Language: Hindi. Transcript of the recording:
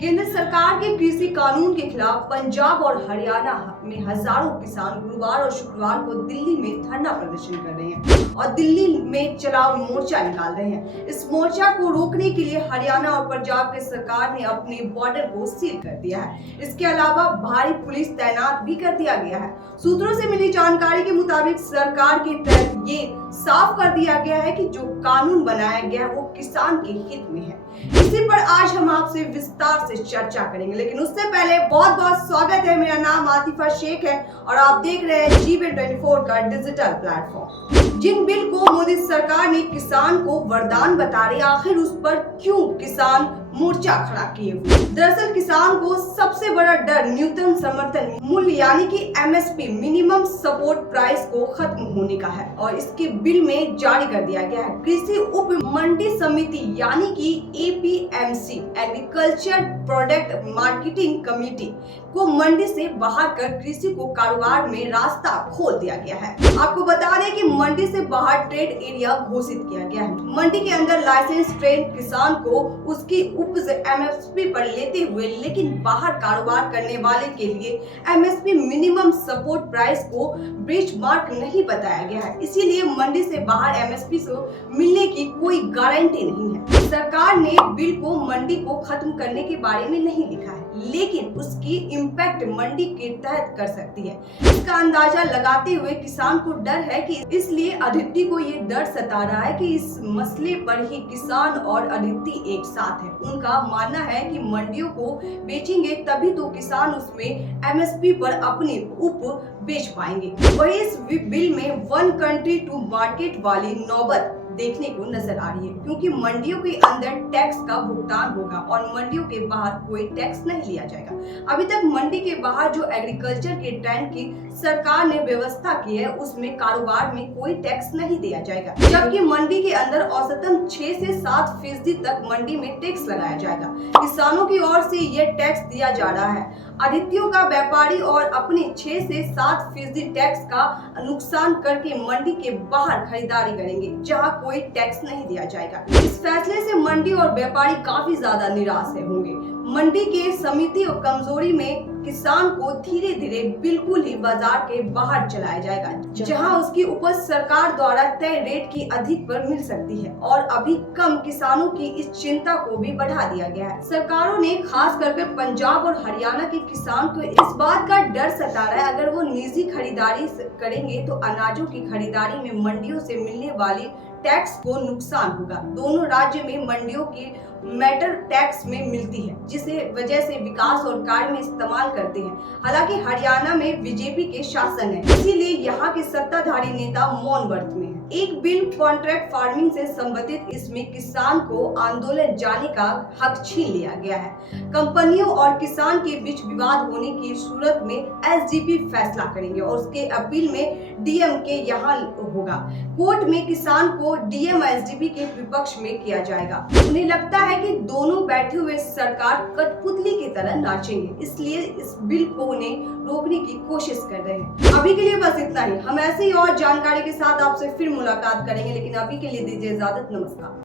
केंद्र सरकार के कृषि कानून के खिलाफ पंजाब और हरियाणा में हजारों किसान गुरुवार और शुक्रवार को दिल्ली में धरना प्रदर्शन कर रहे हैं और दिल्ली में चुनाव मोर्चा निकाल रहे हैं। इस मोर्चा को रोकने के लिए हरियाणा और पंजाब की सरकार ने अपने बॉर्डर को सील कर दिया है। इसके अलावा भारी पुलिस तैनात भी कर दिया गया है। सूत्रों से मिली जानकारी के मुताबिक सरकार के तहत ये साफ कर दिया गया है कि जो कानून बनाया गया है वो किसान के हित में है। इसी पर आज हम आपसे विस्तार से चर्चा करेंगे, लेकिन उससे पहले बहुत बहुत स्वागत है। मेरा नाम आतिफा शेख है और आप देख रहे हैं GBN24 का डिजिटल प्लेटफॉर्म। जिन बिल को मोदी सरकार ने किसान को वरदान बता रही, आखिर उस पर क्यों किसान मोर्चा खड़ा किए हुए? दरअसल किसान को सबसे बड़ा डर न्यूनतम समर्थन मूल्य यानी कि MSP मिनिमम सपोर्ट प्राइस को खत्म होने का है और इसके बिल में जारी कर दिया गया है। कृषि उप मंडी समिति यानी कि APMC agriculture product marketing committee को मंडी से बाहर कर कृषि को कारोबार में रास्ता खोल दिया गया है। आपको बता दें कि मंडी से बाहर ट्रेड एरिया घोषित किया गया है। मंडी के अंदर लाइसेंस ट्रेड किसान को उसकी उपज MSP पर लेते हुए, लेकिन बाहर कारोबार करने वाले के लिए MSP मिनिमम सपोर्ट प्राइस को ब्रीच मार्क नहीं बताया गया है। इसीलिए मंडी से बाहर MSP से मिलने की कोई गारंटी नहीं है। सरकार ने बिल को मंडी को खत्म करने के बारे में नहीं लिखा है, लेकिन उसकी इम्पैक्ट मंडी के तहत कर सकती है। इसका अंदाजा लगाते हुए किसान को डर है कि इसलिए अदिति को ये डर सता रहा है कि इस मसले पर ही किसान और अदिति एक साथ है। उनका मानना है कि मंडियों को बेचेंगे तभी तो किसान उसमें MSP पर अपनी उप बेच पाएंगे। वही इस बिल में वन कंट्री टू मार्केट वाली नौबत देखने को नजर आ रही है, क्योंकि मंडियों के अंदर टैक्स का भुगतान होगा और मंडियों के बाहर कोई टैक्स नहीं लिया जाएगा। अभी तक मंडी के बाहर जो एग्रीकल्चर के टैंक की सरकार ने व्यवस्था की है उसमें कारोबार में कोई टैक्स नहीं दिया जाएगा, जबकि मंडी के अंदर औसतन 6 से 7% तक मंडी में टैक्स लगाया जाएगा। किसानों की ओर से यह टैक्स दिया जा रहा है। आदित्यों का व्यापारी और अपने 6 से 7% टैक्स का नुकसान करके मंडी के बाहर खरीदारी करेंगे, जहां कोई टैक्स नहीं दिया जाएगा। इस फैसले से मंडी और व्यापारी काफी ज्यादा निराश होंगे। मंडी के समिति और कमजोरी में किसान को धीरे धीरे बिल्कुल ही बाजार के बाहर चलाया जाएगा, जहां उसकी उपज सरकार द्वारा तय रेट की अधिक पर मिल सकती है और अभी कम किसानों की इस चिंता को भी बढ़ा दिया गया है। सरकारों ने खास करके पंजाब और हरियाणा के किसान को इस बात का डर सता रहा है, अगर वो निजी खरीदारी करेंगे तो अनाजों की खरीदारी में मंडियों से मिलने वाली टैक्स को नुकसान होगा। दोनों राज्य में मंडियों की मेटल टैक्स में मिलती है, जिसे वजह से विकास और कार्य में इस्तेमाल करते हैं। हालांकि हरियाणा में बीजेपी के शासन है, इसीलिए यहाँ के सत्ताधारी नेता मौन व्रत में है। एक बिल कॉन्ट्रैक्ट फार्मिंग से संबंधित, इसमें किसान को आंदोलन जाने का हक छीन लिया गया है। कंपनियों और किसान के बीच विवाद होने की सूरत में SGP फैसला करेंगे और उसके अपील में DM के यहाँ होगा। कोर्ट में किसान को DM SGP के विपक्ष में किया जाएगा। उन्हें लगता है कि दोनों बैठे हुए सरकार कठपुतली की तरह नाचेंगे, इसलिए इस बिल को उन्हें रोकने की कोशिश कर रहे हैं। अभी के लिए बस इतना ही। हम ऐसे ही और जानकारी के साथ आपसे फिर मुलाकात करेंगे, लेकिन अभी के लिए दीजिए इजाजत। नमस्कार।